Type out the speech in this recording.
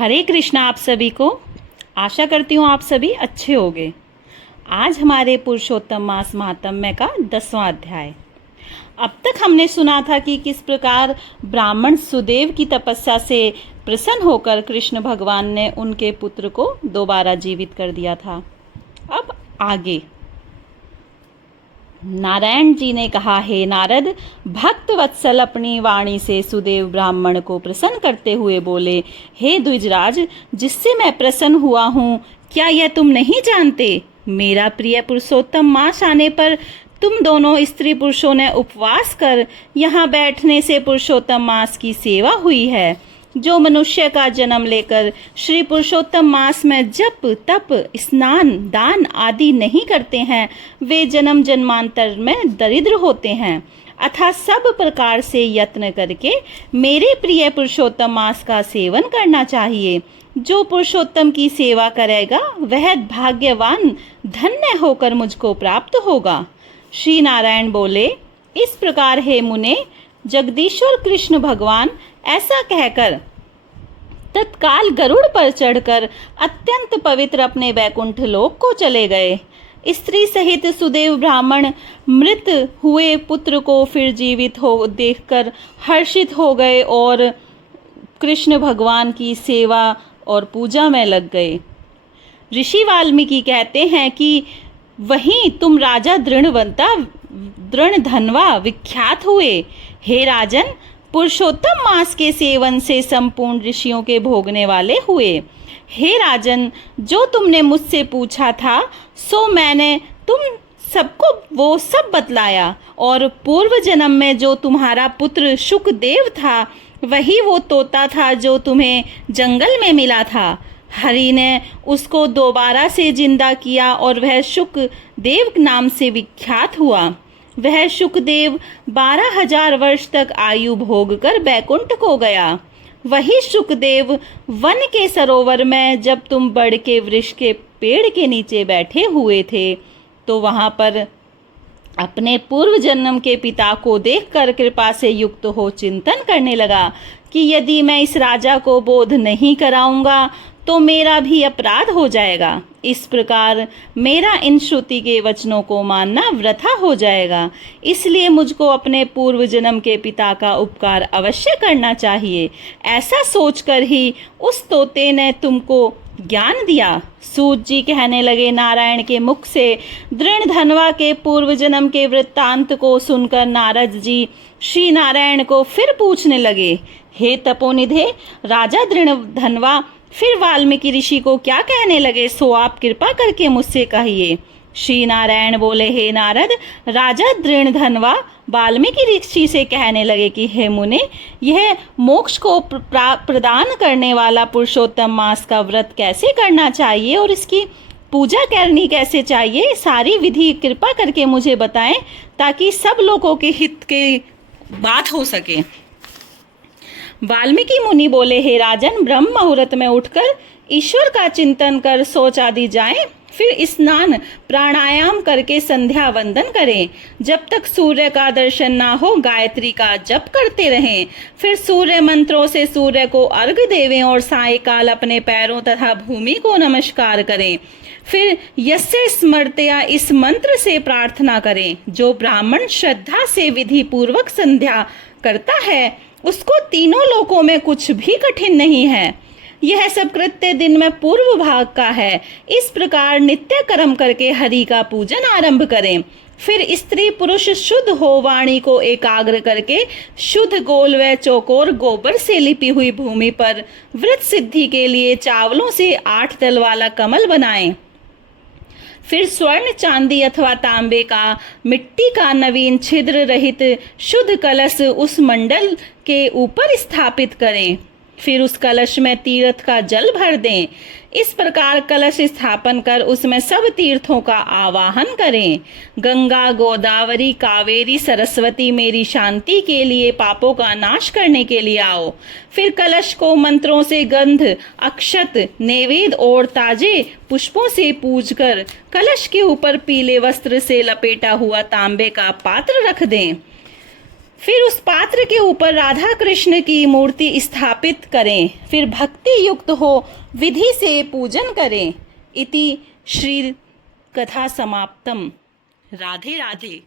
हरे कृष्णा आप सभी को। आशा करती हूँ आप सभी अच्छे होंगे। आज हमारे पुरुषोत्तम मास महात्म्य का 10वां अध्याय। अब तक हमने सुना था कि किस प्रकार ब्राह्मण सुदेव की तपस्या से प्रसन्न होकर कृष्ण भगवान ने उनके पुत्र को दोबारा जीवित कर दिया था। अब आगे नारायण जी ने कहा, हे नारद, भक्त वत्सल अपनी वाणी से सुदेव ब्राह्मण को प्रसन्न करते हुए बोले, हे द्विजराज, जिससे मैं प्रसन्न हुआ हूँ, क्या यह तुम नहीं जानते? मेरा प्रिय पुरुषोत्तम मास आने पर तुम दोनों स्त्री पुरुषों ने उपवास कर यहाँ बैठने से पुरुषोत्तम मास की सेवा हुई है। जो मनुष्य का जन्म लेकर श्री पुरुषोत्तम मास में जप तप स्नान दान आदि नहीं करते हैं, वे जन्म जन्मांतर में दरिद्र होते हैं। अतः सब प्रकार से यत्न करके मेरे प्रिय पुरुषोत्तम मास का सेवन करना चाहिए। जो पुरुषोत्तम की सेवा करेगा वह भाग्यवान धन्य होकर मुझको प्राप्त होगा। श्री नारायण बोले, इस प्रकार हे मुने, जगदीश्वर कृष्ण भगवान ऐसा कहकर तत्काल गरुड़ पर चढ़कर अत्यंत पवित्र अपने वैकुंठ लोक को चले गए। स्त्री सहित सुदेव ब्राह्मण मृत हुए पुत्र को फिर जीवित हो देखकर हर्षित हो गए और कृष्ण भगवान की सेवा और पूजा में लग गए। ऋषि वाल्मीकि कहते हैं कि वहीं तुम राजा दृढ़धनवा विख्यात हुए। हे राजन, पुरुषोत्तम मास के सेवन से संपूर्ण ऋषियों के भोगने वाले हुए। हे राजन, जो तुमने मुझसे पूछा था सो मैंने तुम सबको वो सब बतलाया, और पूर्व जन्म में जो तुम्हारा पुत्र शुकदेव था वही वो तोता था जो तुम्हें जंगल में मिला था। हरि ने उसको दोबारा से जिंदा किया और वह शुकदेव नाम से विख्यात हुआ। वह शुकदेव 12,000 वर्ष तक आयु भोग कर बैकुंठ को गया। वही शुकदेव वन के सरोवर में जब तुम बड़ के वृक्ष के पेड़ के नीचे बैठे हुए थे तो वहां पर अपने पूर्व जन्म के पिता को देखकर कृपा से युक्त हो चिंतन करने लगा कि यदि मैं इस राजा को बोध नहीं कराऊंगा तो मेरा भी अपराध हो जाएगा। इस प्रकार मेरा इन श्रुति के वचनों को मानना वृथा हो जाएगा। इसलिए मुझको अपने पूर्व जन्म के पिता का उपकार अवश्य करना चाहिए। ऐसा सोचकर ही उस तोते ने तुमको ज्ञान दिया। सूत जी कहने लगे, नारायण के मुख से दृढ़धनवा के पूर्व जन्म के वृत्तांत को सुनकर नारद जी श्री नारायण को फिर पूछने लगे, हे तपोनिधे, राजा दृढ़धनवा फिर वाल्मीकि ऋषि को क्या कहने लगे, सो आप कृपा करके मुझसे कहिए। श्री नारायण बोले, हे नारद, राजा दृढ़धनवा वाल्मीकि ऋषि से कहने लगे कि हे मुने, यह मोक्ष को प्रदान करने वाला पुरुषोत्तम मास का व्रत कैसे करना चाहिए और इसकी पूजा करनी कैसे चाहिए, सारी विधि कृपा करके मुझे बताएं ताकि सब लोगों के हित की बात हो सके। वाल्मीकि मुनि बोले, हे राजन, ब्रह्म मुहूर्त में उठकर ईश्वर का चिंतन कर शौच आदि जाएं, फिर स्नान प्राणायाम करके संध्या वंदन करें। जब तक सूर्य का दर्शन ना हो गायत्री का जप करते रहें। फिर सूर्य मंत्रों से सूर्य को अर्घ्य देवें और सायकाल अपने पैरों तथा भूमि को नमस्कार करें। फिर यस्य स्मृत्या इस मंत्र से प्रार्थना करें। जो ब्राह्मण श्रद्धा से विधि पूर्वक संध्या करता है उसको तीनों लोकों में कुछ भी कठिन नहीं है। यह सब कृत्य दिन में पूर्व भाग का है। इस प्रकार नित्य कर्म करके हरि का पूजन आरंभ करें। फिर स्त्री पुरुष शुद्ध हो वाणी को एकाग्र करके शुद्ध गोल व चौकोर गोबर से लिपी हुई भूमि पर व्रत सिद्धि के लिए चावलों से 8 दल वाला कमल बनाएं। फिर स्वर्ण चांदी अथवा तांबे का मिट्टी का नवीन छिद्र रहित शुद्ध कलश उस मंडल के ऊपर स्थापित करें। फिर उस कलश में तीर्थ का जल भर दें। इस प्रकार कलश स्थापन कर उसमें सब तीर्थों का आवाहन करें। गंगा गोदावरी कावेरी सरस्वती मेरी शांति के लिए पापों का नाश करने के लिए आओ। फिर कलश को मंत्रों से गंध अक्षत नैवेद्य और ताजे पुष्पों से पूजकर कलश के ऊपर पीले वस्त्र से लपेटा हुआ तांबे का पात्र रख दें। फिर उस पात्र के ऊपर राधा कृष्ण की मूर्ति स्थापित करें, फिर भक्ति युक्त हो विधि से पूजन करें। इति श्री कथा समाप्तम। राधे राधे।